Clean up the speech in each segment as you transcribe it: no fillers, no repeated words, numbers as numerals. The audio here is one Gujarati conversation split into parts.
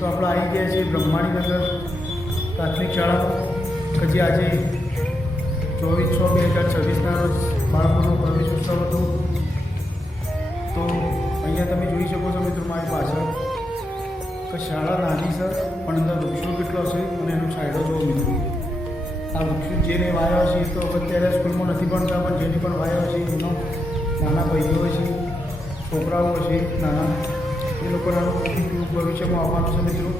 તો આપણે આવી ગયા છીએ બ્રહ્માણીનગર પ્રાથમિક શાળામાં કે જે આજે 24/6/2026ના રોજ બાળકોનો પ્રવેશોત્સવ હતો। તો અહીંયા તમે જોઈ શકો છો મિત્રો મારી પાછળ કે શાળા નાની છે પણ અંદર વૃક્ષો કેટલો છે અને એનો છાંયડો જોવો મિત્રો। આ વૃક્ષો જેને વાવ્યા છે તો અત્યારે સ્કૂલમાં નથી ભણતા પણ જેને પણ વાવ્યા છે એનો નાના ભાઈઓ છે, છોકરાઓ છે નાના, એ લોકોના ભવિષ્યમાં આવવાનું છે મિત્રો।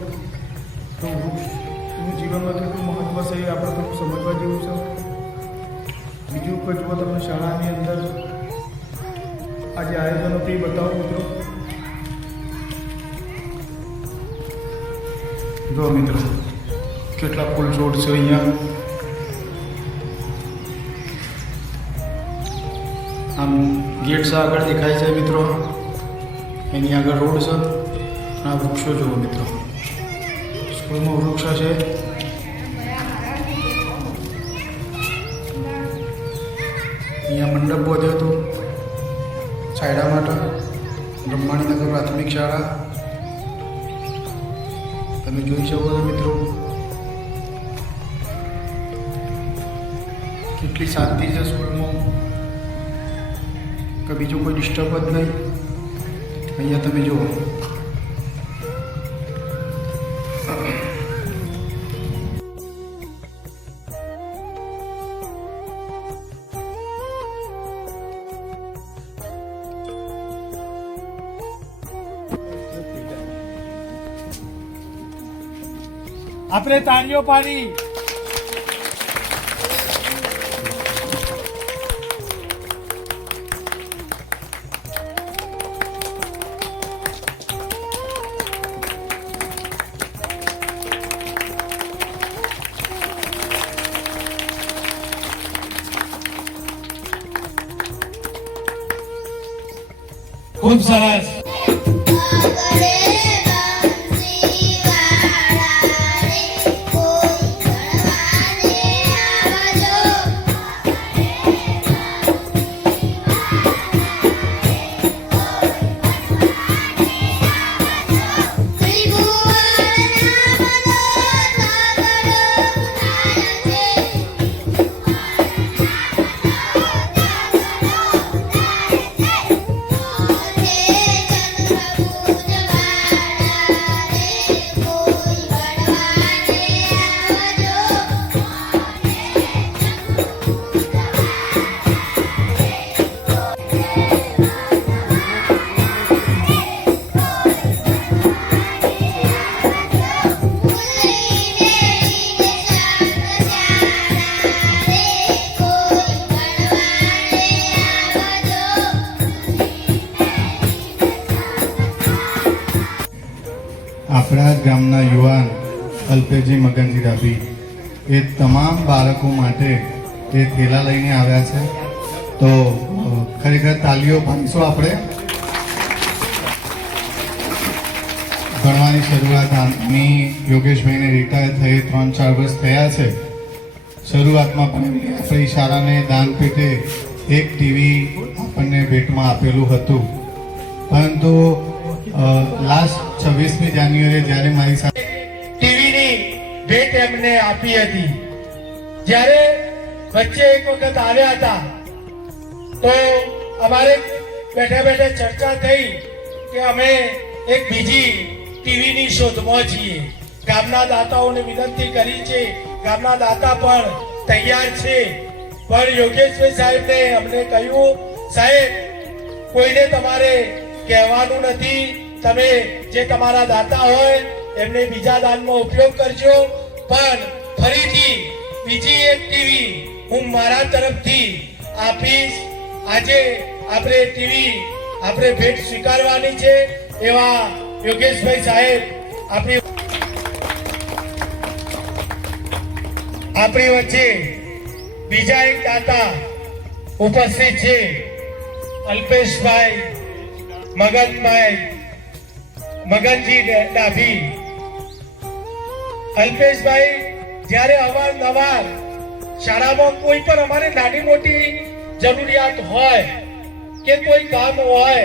તો વૃક્ષનું જીવનમાં કેટલું મહત્ત્વ છે એ આપણે થોડું સમજવા જેવું છે। બીજું કે જુઓ તમને શાળાની અંદર આજે આયોજનો તે બતાવો મિત્રો। જો મિત્રો કેટલા ફૂલ છોડ છે અહીંયા। આમ ગેટ છે આગળ દેખાય છે મિત્રો, એની આગળ રોડ છે, આ વૃક્ષો જુઓ મિત્રો, સ્કૂલમાં વૃક્ષ છે। અહીંયા મંડપ બાંધ્યો હતો છાંયડા માટે, બ્રહ્માણીનગર પ્રાથમિક શાળા તમે જોઈ શકો છો મિત્રો। કેટલી શાંતિ છે સ્કૂલમાં, કે બીજું કોઈ ડિસ્ટર્બ જ નહીં। અહીંયા તમે જુઓ આપણે તાળીઓ પાડી ખૂબ સરસ। આપણા ગામના યુવાન અલ્પેશજી મગનજી ડાભી એ તમામ બાળકો માટે એ થેલા લઈને આવ્યા છે। તો ખરેખર તાલીઓ પાડીશું આપણે। ભણવાની શરૂઆત આમની યોગેશભાઈને રિટાયર થઈ 3-4 વર્ષ થયા છે। શરૂઆતમાં પણ આપણી શાળાને દાન પેટે એક ટીવી આપણને ભેટમાં આપેલું હતું, પરંતુ લાસ્ટ 26મી જાન્યુઆરીએ જ્યારે મારી સાથે ટીવીની ભેટ એમને આપી હતી। જ્યારે વચ્ચે એક વખત આવ્યા હતા તો અમારે બેઠા બેઠા ચર્ચા થઈ કે અમે એક બીજી ટીવીની શોધમાં છીએ। ગામના દાતાઓને વિનંતી કરી છે, ગામના દાતા પણ તૈયાર છે, પણ યોગેશભાઈ સાહેબને અમને કહ્યું સાહેબ કોઈને તમારે કહેવાનું નથી, તમે જે તમારા દાતા હોય એમને બીજા દાનમાં ઉપયોગ કરજો, પણ ફરીથી બીજી એક ટીવી હું મારા તરફથી આપીશ। આજે આપણે ટીવી આપણે ભેટ સ્વીકારવાની છે એવા યોગેશભાઈ સાહેબ આપણી વચ્ચે બીજા એક દાતા ઉપસ્થિત છે, અલ્પેશભાઈ મગનજી ડાભી। અલ્પેશભાઈ જ્યારે અવારનવાર શાળામાં કોઈ પણ અમારે નાની મોટી જરૂરિયાત હોય કે કોઈ કામ હોય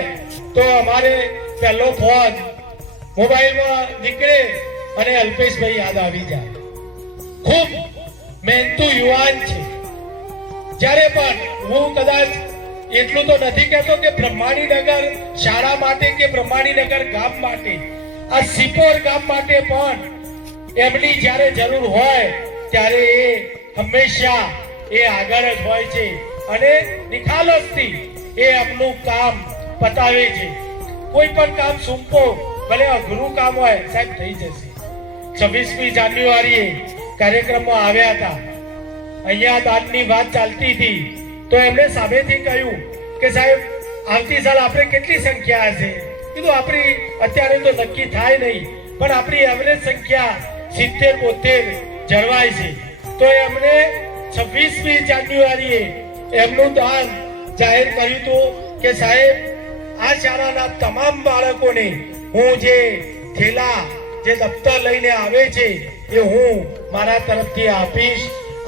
તો અમારે પહેલો ફોન મોબાઈલમાં નીકળે અને અલ્પેશભાઈ યાદ આવી જાય. ખૂબ મહેનતુ યુવાન છે. જ્યારે પણ હું કદાચ એટલું તો નથી કહેતો કે બ્રહ્માણીનગર શાળા માટે કે બ્રહ્માણીનગર ગામ માટે, આ સિપોર ગામ માટે પણ એમની જ્યારે જરૂર હોય ત્યારે એ હંમેશા એ આગળ જ હોય છે અને નિખાલસથી એ એમનું કામ પતાવે છે. કોઈ પણ કામ સુંપો ભલે અઘરું કામ હોય સાહેબ થઈ જશે. 26મી જાન્યુઆરીએ કાર્યક્રમમાં આવ્યા હતા. અહીંયા દાનની વાત ચાલતી હતી તો એમણે સામેથી કહ્યું કે સાહેબ આવતી સાલ આપણે કેટલી સંખ્યા હશે? કીધું આપણી અત્યારે તો નક્કી થાય નહીં, પણ આપણી એવરેજ સંખ્યા 70-72 જળવાય છે. તો એમણે 26મી જાન્યુઆરીએ એમનું દાન જાહેર કર્યું હતું કે સાહેબ આ શાળાના તમામ બાળકોને હું જે થેલા જે દફતર લઈને આવે છે એ હું મારા તરફથી આપીશ.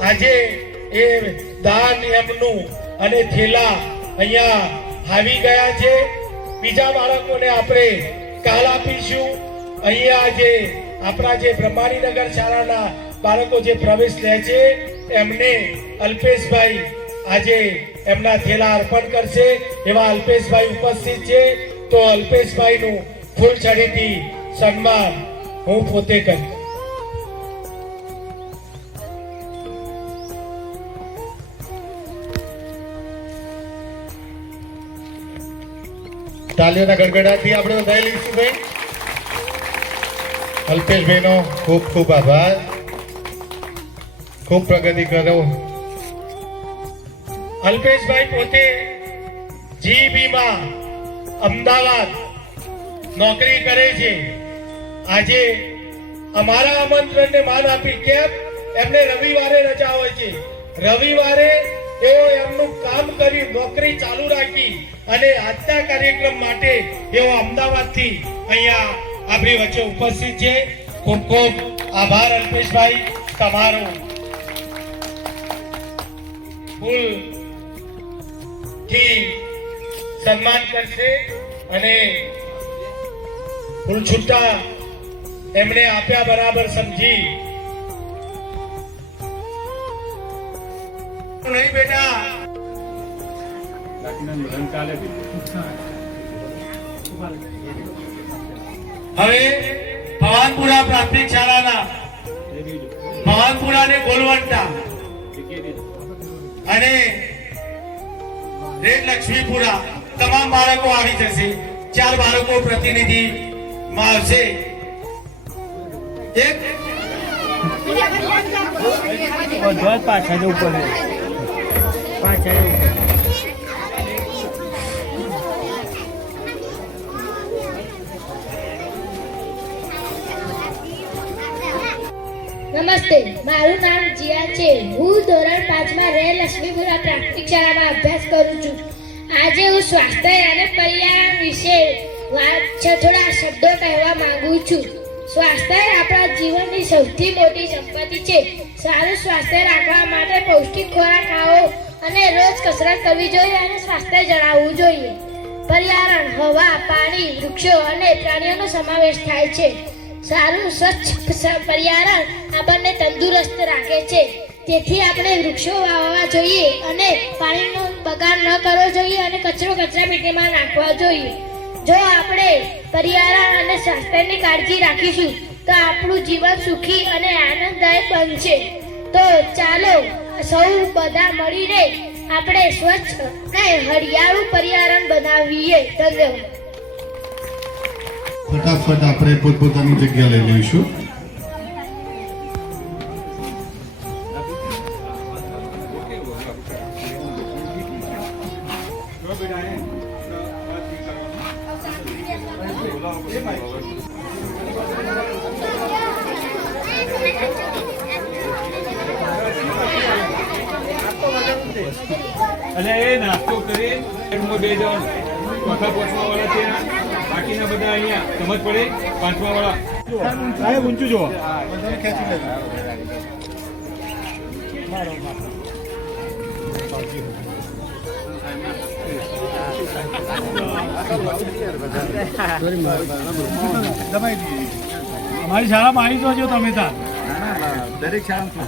આજે એ દાન એમનું અને થેલા અહીંયા આવી ગયા છે. બીજા બાળકોને આપણે કાલ આપીશું. અહીંયા જે આપણા જે બ્રહ્માણીનગર શાળાના બાળકો જે પ્રવેશ લે છે એમને અલ્પેશભાઈ આજે એમના થેલા અર્પણ કરશે. એવા અલ્પેશભાઈ ઉપસ્થિત છે. તો અલ્પેશભાઈનું ફૂલછડીથી સન્માન હું પોતે કરીશ. તાલીઓના ગડગડાટથી આપણે વધારી લઈશું ભાઈ. અલ્પેશભાઈનો ખૂબ ખૂબ આભાર. ખૂબ પ્રગતિ કરો. અલ્પેશભાઈ પોતે જીબીમાં અમદાવાદ નોકરી કરે છે. આજે અમારા આમંત્રણને માન આપી, કેમ એમને રવિવારે રજા હોય છે, રવિવારે તેઓ એમનું કામ કરી નોકરી ચાલુ રાખી અને આજના કાર્યક્રમ માટે તેઓ અમદાવાદથી અહીંયા આપણી વચ્ચે ઉપસ્થિત છે. ખૂબ ખૂબ આભાર અલ્પેશભાઈ તમારો. ફૂલ થી સન્માન કરશે અને ફૂલ છૂટા એમણે આપ્યા બરાબર સમજી. નહીં બેટા, હવે ભવાનપુરા પ્રાથમિક શાળાના ભવાનપુરા ને ગોલવંટા અને રેડ લક્ષ્મીપુરા તમામ બાળકો આવી જશે. 4 બાળકો પ્રતિનિધિ માં આવશે. એક પાછા જવું પડે. નમસ્તે, મારું નામ જીયા છે. હું ધોરણ 5માં રે લક્ષ્મીપુરા પ્રાથમિક શાળામાં અભ્યાસ કરું છું. આજે હું સ્વાસ્થ્ય અને પર્યાવરણ વિશે થોડા શબ્દો કહેવા માંગુ છું. સ્વાસ્થ્ય આપણા જીવનની સૌથી મોટી સંપત્તિ છે. સારું સ્વાસ્થ્ય રાખવા માટે પૌષ્ટિક ખોરાક ખાવો અને રોજ કસરત કરવી જોઈએ અને સ્વાસ્થ્ય જણાવવું જોઈએ. પર્યાવરણ હવા, પાણી, વૃક્ષો અને પ્રાણીઓનો સમાવેશ થાય છે. સારું સ્વચ્છ પર્યાવરણ આપણને તંદુરસ્ત રાખે છે. તેથી આપણે વૃક્ષો વાવવા જોઈએ અને પાણીનો બગાડ ન કરવો જોઈએ અને કચરો કચરાપેટીમાં નાખવા જોઈએ. જો આપણે પર્યાવરણ અને સ્વાસ્થ્યની કાળજી રાખીશું તો આપણું જીવન સુખી અને આનંદદાયક બનશે. તો ચાલો સૌ બધા મળીને આપણે સ્વચ્છ અને હરિયાળું પર્યાવરણ બનાવીએ. ધન્યવાદ. ફટાફટ આપણે પોતપોતાની જગ્યા લઈ લઈશું. અને એ નાસ્તો કરી એમાં બે જણ ચોથા પાંચમા વાળા ત્યાં, બાકીના બધા અહીંયા. સમજ પડે? 5મા વાળા સાહેબ ઊંચું જુઓ. અમારી શાળામાં આવી જજો તમે તાર. દરેક શાળામાં